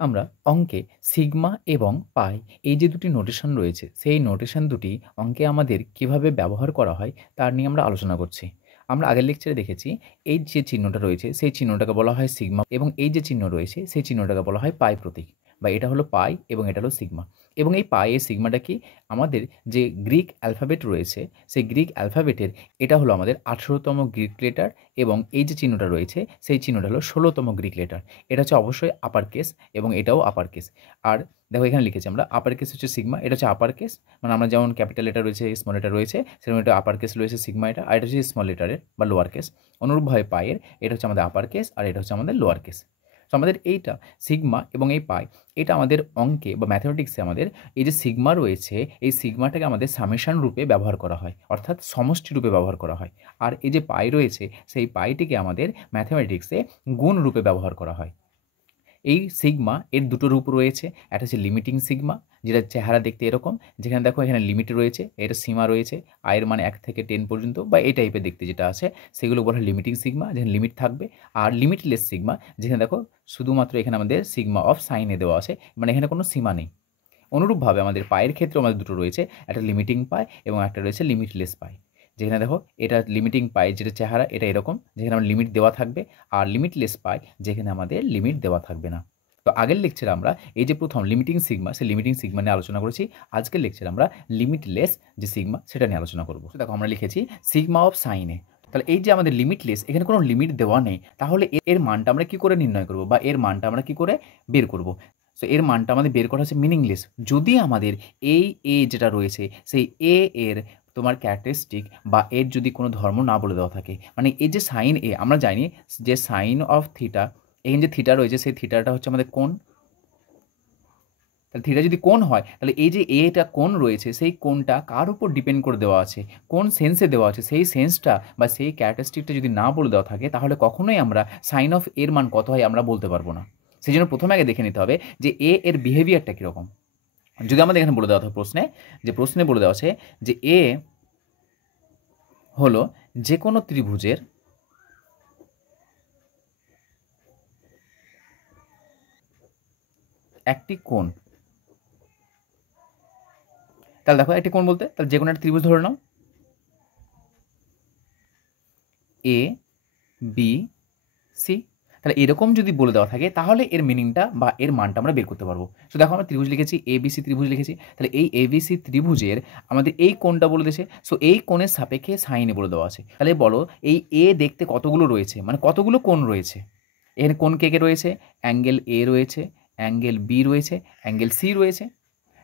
আমরা অঙ্কে সিগমা এবং পাই এই যে দুটি নোটেশন রয়েছে সেই নোটেশন দুটি অঙ্কে আমাদের কিভাবে ব্যবহার করা হয় তার নিয়ে আমরা আলোচনা করছি। আমরা আগের লেকচারে দেখেছি এই যে চিহ্নটা রয়েছে সেই চিহ্নটাকে বলা হয় সিগমা এবং এই যে চিহ্ন রয়েছে সেই চিহ্নটাকে বলা হয় পাই প্রতীক বা এটা হলো পাই এবং এটা হলো সিগমা। এবং এই পাই এর সিগমাটা কি আমাদের যে গ্রিক অ্যালফাবেট রয়েছে সেই গ্রিক অ্যালফাবেটের এটা হলো আমাদের 18তম গ্রিক লেটার এবং এই যে চিহ্নটা রয়েছে সেই চিহ্নটা হলো 16তম গ্রিক লেটার। এটা হচ্ছে অবশ্যই আপার কেস এবং এটাও আপার কেস। আর দেখো এখানে লিখেছি আমরা আপার কেস হচ্ছে সিগমা, এটা হচ্ছে আপার কেস, মানে আমরা যেমন ক্যাপিটাল লেটার রয়েছে স্মল লেটার রয়েছে সেরকম এটা আপার কেস রয়েছে সিগমা এটা, আর এটা হচ্ছে স্মল লেটারের বা লোয়ার কেস। অনুরূপভাবে পায়ের এটা হচ্ছে আমাদের আপার কেস আর এটা হচ্ছে আমাদের লোয়ার কেস। তো আমাদের এইটা সিগমা এবং এই পাই এটা আমাদের অঙ্কে বা ম্যাথমেটিক্সে আমাদের এই যে সিগমা রয়েছে এই সিগমাটাকে আমাদের সামেশান রূপে ব্যবহার করা হয়, অর্থাৎ সমষ্টি রূপে ব্যবহার করা হয়। আর এই যে পাই রয়েছে সেই পাইটিকে আমাদের ম্যাথমেটিক্সে গুণ রূপে ব্যবহার করা হয়। এই সিগমা এর দুটো রূপ রয়েছে, একটা হচ্ছে লিমিটিং সিগমা যেটা চেহারা দেখতে এরকম, যেখানে দেখো এখানে লিমিট রয়েছে, এটা সীমা রয়েছে আয়ের মানে 1 থেকে 10 পর্যন্ত বা এই টাইপের দেখতে যেটা আছে সেগুলো বলা হয় লিমিটিং সিগমা, যেখানে লিমিট থাকবে। আর লিমিটলেস সিগমা যেখানে দেখো শুধুমাত্র এখানে আমাদের সিগমা অফ সাইনে দেওয়া আছে, মানে এখানে কোনো সীমা নেই। অনুরূপভাবে আমাদের পায়ের ক্ষেত্রেও আমাদের দুটো রয়েছে, একটা লিমিটিং পাই এবং একটা রয়েছে লিমিটলেস পাই। যেখানে দেখো এটা লিমিটিং পাই যেটা চেহারা এটা এরকম, যেখানে আমার লিমিট দেওয়া থাকবে, আর লিমিটলেস পাই যেখানে আমাদের লিমিট দেওয়া থাকবে না। তো আগের লেকচারে আমরা এই যে প্রথম লিমিটিং সিগমা সেই লিমিটিং সিগমা নিয়ে আলোচনা করেছি। আজকের লেকচারে আমরা লিমিটলেস যে সিগমা সেটা নিয়ে আলোচনা করব। দেখো আমরা লিখেছি সিগমা অফ সাইনে, তাহলে এই যে আমাদের লিমিটলেস এখানে কোনো লিমিট দেওয়া নেই, তাহলে এর মানটা আমরা কি করে নির্ণয় করব বা এর মানটা আমরা কি করে বের করব। সো এর মানটা আমাদের বের করা হচ্ছে মিনিংলেস যদি আমাদের এই এ যেটা রয়েছে সেই এ এর তোমার ক্যারেক্টারিস্টিক বা এর যদি কোনো ধর্ম না বলে দেওয়া থাকে, মানে এই যে সাইন এ আমরা জানি যে সাইন অফ থিটা, এখানে যে থিটা রয়েছে সেই থিটাটা হচ্ছে আমাদের কোণ। তাহলে থিটা যদি কোণ হয় তাহলে এই যে এটা কোণ রয়েছে সেই কোণটা কার উপর ডিপেন্ড করে দেওয়া আছে, কোন সেন্সে দেওয়া আছে, সেই সেন্সটা বা সেই ক্যারেক্টারিস্টিকটা যদি না বলে দেওয়া থাকে তাহলে কখনোই আমরা সাইন অফ এর মান কত হয় আমরা বলতে পারবো না। সেই জন্য প্রথমে আগে দেখে নিতে হবে যে এ এর বিহেভিয়ারটা কীরকম। যদি আমাদের এখানে বলে দেওয়া থাকে প্রশ্নে বলে দেওয়া আছে যে এ হলো যে কোনো ত্রিভুজের একটি কোণ। তাহলে দেখো একটি কোণ বলতে তাহলে যে কোনো একটা ত্রিভুজ ধরে নাও এ বি সি। তাহলে এরকম যদি বলে দেওয়া থাকে তাহলে এর মিনিংটা বা এর মানটা আমরা বের করতে পারবো। সো দেখো আমরা ত্রিভুজ লিখেছি এবিসি ত্রিভুজ লিখেছি, তাহলে এই এবিসি ত্রিভুজের আমাদের এই কোণটা বলে দিয়েছে। সো এই কোণের সাপেক্ষে সাইনে বলে দেওয়া আছে। তাহলে বলো এই এ দেখতে কতগুলো রয়েছে, মানে কতগুলো কোণ রয়েছে। এখানে কোণ কে কে রয়েছে, অ্যাঙ্গেল এ রয়েছে, অ্যাঙ্গেল বি রয়েছে, অ্যাঙ্গেল সি রয়েছে।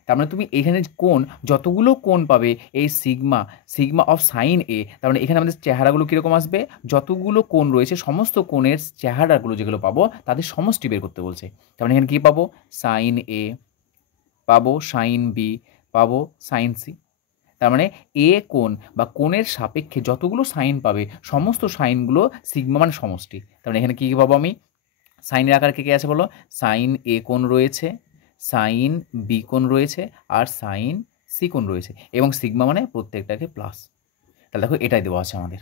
তার মানে তুমি এখানে কোণ যতগুলো কোণ পাবে এই সিগমা সিগমা অফ সাইন এ, তার মানে এখানে আমাদের চেহারাগুলো কীরকম আসবে, যতগুলো কোণ রয়েছে সমস্ত কোণের চেহারাগুলো যেগুলো পাবো তাদের সমষ্টি বের করতে বলছে। তার মানে এখানে কী পাবো, সাইন এ পাবো, সাইন বি পাবো, সাইন সি। তার মানে এ কোণ বা কোণের সাপেক্ষে যতগুলো সাইন পাবে সমস্ত সাইনগুলো সিগমা মানে সমষ্টি। তার মানে এখানে কী কী পাবো আমি, সাইনের আকার কে কে আছে বলো, সাইন এ কোণ রয়েছে, সাইন বি কোণ রয়েছে আর সাইন সি কোণ রয়েছে এবং সিগমা মানে প্রত্যেকটাকে প্লাস। তাহলে দেখো এটাই দেওয়া আছে আমাদের।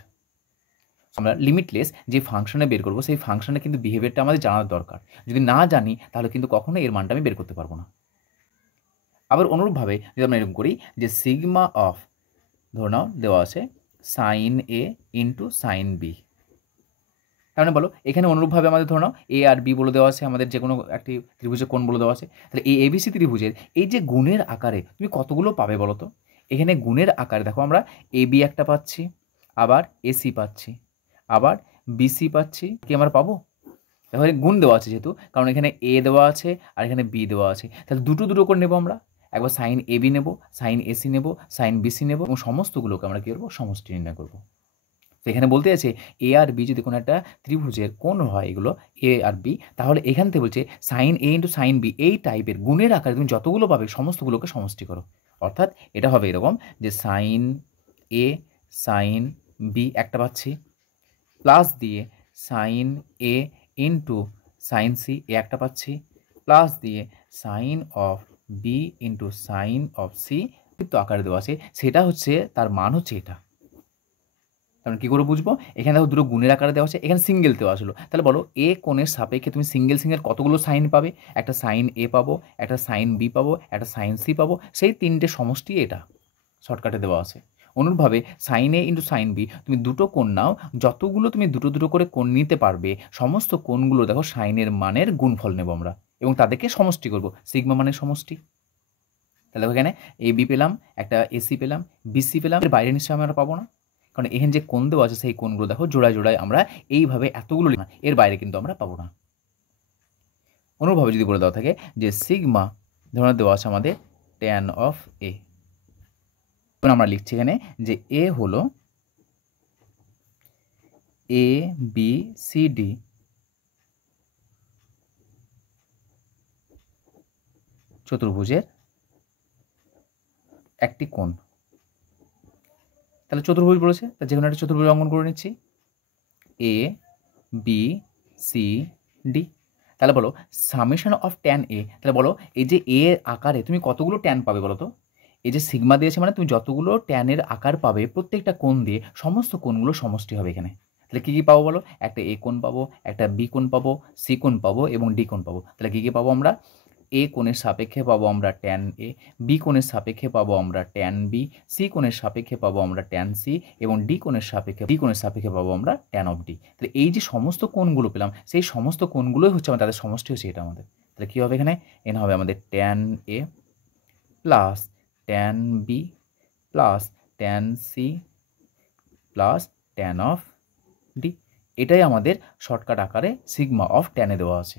আমরা লিমিটলেস যে ফাংশনে বের করবো সেই ফাংশনে কিন্তু বিহেভিয়ারটা আমাদের জানার দরকার। যদি না জানি তাহলে কিন্তু কখনোই এর মানটা আমি বের করতে পারবো না। আবার অনুরূপভাবে যদি আমরা এরকম করি যে সিগমা অফ ধরে নাও দেওয়া আছে sign A into sign B, তার মানে বলো এখানে অনুরূপভাবে আমাদের ধরে নাও এ আর বি বলে দেওয়া আছে, আমাদের যে কোনো একটি ত্রিভুজের কোণ বলে দেওয়া আছে। তাহলে এই এবিসি ত্রিভুজের এই যে গুণের আকারে তুমি কতগুলো পাবে বলো তো। এখানে গুণের আকারে দেখো আমরা এ বি একটা পাচ্ছি, আবার এসি পাচ্ছি, আবার বিসি পাচ্ছি, কি আমরা পাবো। দেখো গুণ দেওয়া আছে যেহেতু, কারণ এখানে এ দেওয়া আছে আর এখানে বি দেওয়া আছে, তাহলে দুটো দুটো করে নেবো আমরা। একবার সাইন এ বি নেবো, সাইন এসি নেবো, সাইন বিসি নেবো এবং সমস্তগুলোকে আমরা কী করবো, সমষ্টি নির্ণয় করবো। এখানে বলতে আছে এ আর বি যদি কোনো একটা ত্রিভুজের কোণ হয় এগুলো এ আর বি, তাহলে এখান থেকে বলছে sign A into sign B এই টাইপের গুণের আকারে তুমি যতগুলো পাবে সমস্তগুলোকে সমষ্টি করো। অর্থাৎ এটা হবে এরকম যে সাইন এ সাইন বি একটা পাচ্ছি, প্লাস দিয়ে sine A into sine C এ একটা পাচ্ছি, প্লাস দিয়ে sine of B into sine of C আকারে দেওয়া আছে, সেটা হচ্ছে তার মান হচ্ছে এটা। কারণ কী করে বুঝবো, এখানে দেখো দুটো গুণের আকারে দেওয়া আছে, এখানে সিঙ্গেল দেওয়া আসলো, তাহলে বলো এ কোণের সাপেক্ষে তুমি সিঙ্গেল সিঙ্গেল কতগুলো সাইন পাবে, একটা সাইন এ পাবো, একটা সাইন বি পাবো, একটা সাইন সি পাবো, সেই তিনটে সমষ্টি এটা শর্টকাটে দেওয়া আছে। অনুরূপভাবে sign A into sign B, তুমি দুটো কোণ নাও, যতগুলো তুমি দুটো দুটো করে কোণ নিতে পারবে সমস্ত কোণগুলো দেখো সাইনের মানের গুণফল নেব আমরা এবং তাদেরকে সমষ্টি করব, সিগমা মানের সমষ্টি। তাহলে এখানে এ বি পেলাম, একটা এসি পেলাম, বিসি পেলাম, এর বাইরে নিশ্চয়ই আমরা পাবো না, কারণ এখানে যে কোণ দেওয়া আছে সেই কোণগুলো দেখো জোড়ায় জোড়ায় আমরা এইভাবে এতগুলো না, এর বাইরে কিন্তু আমরা পাবো না। অনুরূপভাবে যদি বলে দেওয়া থাকে যে সিগমা ধরনের দেওয়া আছে আমাদের ট্যান অফ এ, আমরা লিখছি এখানে যে এ হলো এ বি সি ডি চতুর্ভুজের একটি কোণ। তাহলে চতুর্ভুজ বলেছে, তা যে কোনো একটা চতুর্ভুজ অঙ্কন করে নিচ্ছি, এ বি সি ডি। তাহলে বলো সামেশন অফ ট্যান এ, তাহলে বলো এই যে এ আকারে তুমি কতগুলো ট্যান পাবে বলো তো, এই যে সিগমা দিয়েছে মানে তুমি যতগুলো ট্যানের আকার পাবে প্রত্যেকটা কোণ দিয়ে সমস্ত কোণগুলো সমষ্টি হবে এখানে। তাহলে কী কী পাবো বলো, একটা এ কোণ পাবো, একটা বি কোণ পাবো, সি কোণ পাবো এবং ডি কোণ পাবো। তাহলে কী কী পাবো আমরা, এ কোণের সাপেক্ষে পাবো আমরা ট্যান এ, বি কোণের সাপেক্ষে পাবো আমরা ট্যান বি, সি কোণের সাপেক্ষে পাবো আমরা ট্যান সি এবং ডি কোণের সাপেক্ষে পাবো আমরা ট্যান অফ ডি। তাহলে এই যে সমস্ত কোণগুলো পেলাম সেই সমস্ত কোণগুলোই হচ্ছে আমাদের, তাদের সমষ্টি হচ্ছে এটা আমাদের। তাহলে কী হবে এখানে, এখানে হবে আমাদের tan A plus tan B plus tan C plus tan of D. এটাই আমাদের শর্টকাট আকারে সিগমা অফ ট্যানে দেওয়া আছে।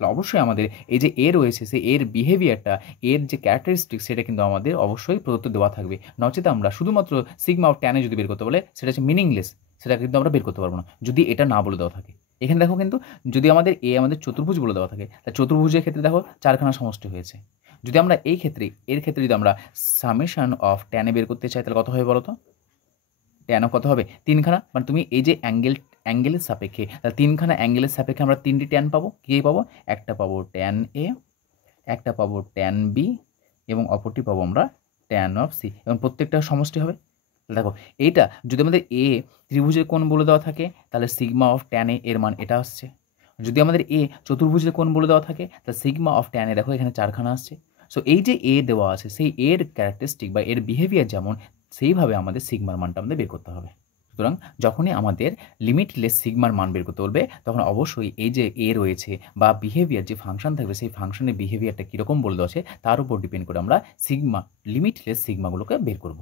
তাহলে অবশ্যই আমাদের এই যে এ রয়েছে সেই এর বিহেভিয়ারটা, এর যে ক্যারেক্টারিস্টিক সেটা কিন্তু আমাদের অবশ্যই প্রদত্ত দেওয়া থাকবে, নচেত আমরা শুধুমাত্র সিগমা অফ ট্যানে যদি বের করতে বলে সেটা হচ্ছে মিনিংলেস, সেটা কিন্তু আমরা বের করতে পারবো না যদি এটা না বলে দেওয়া থাকে। এখানে দেখো কিন্তু যদি আমাদের এ আমাদের চতুর্ভুজ বলে দেওয়া থাকে, তাহলে চতুর্ভুজের ক্ষেত্রে দেখো চারখানা সমষ্টি হয়েছে। যদি আমরা এই ক্ষেত্রে এর ক্ষেত্রে যদি আমরা সামেশন অফ ট্যানে বের করতে চাই তাহলে কত হবে বলো তো, ট্যানও কত হবে তিনখানা, মানে তুমি এই যে অ্যাঙ্গেলের সাপেক্ষে, তাহলে তিনখানা অ্যাঙ্গেলের সাপেক্ষে আমরা তিনটি ট্যান পাবো। কী পাবো, একটা পাবো ট্যান এ, একটা পাবো ট্যান বি এবং অপরটি পাবো আমরা ট্যান অফ সি এবং প্রত্যেকটা সমষ্টি হবে। দেখো এইটা যদি আমাদের এ ত্রিভুজের কোণ বলে দেওয়া থাকে তাহলে সিগমা অফ ট্যান এ এর মান এটা আসছে। যদি আমাদের এ চতুর্ভুজের কোণ বলে দেওয়া থাকে তাহলে সিগমা অফ ট্যান এ দেখো এখানে চারখানা আসছে। সো এই যে এ দেওয়া আছে সেই এর ক্যারেক্টারিস্টিক বা এর বিহেভিয়ার যেমন, সেইভাবে আমাদের সিগমার মানটা আমাদের বের করতে হবে। সুতরাং যখনই আমাদের লিমিটলেস সিগমার মান বের করতে বলবে তখন অবশ্যই এই যে এ রয়েছে বা বিহেভিয়ার যে ফাংশন থাকবে সেই ফাংশনের বিহেভিয়ারটা কীরকম বলে দেওয়া আছে তার উপর ডিপেন্ড করে আমরা সিগমা লিমিটলেস সিগমাগুলোকে বের করব।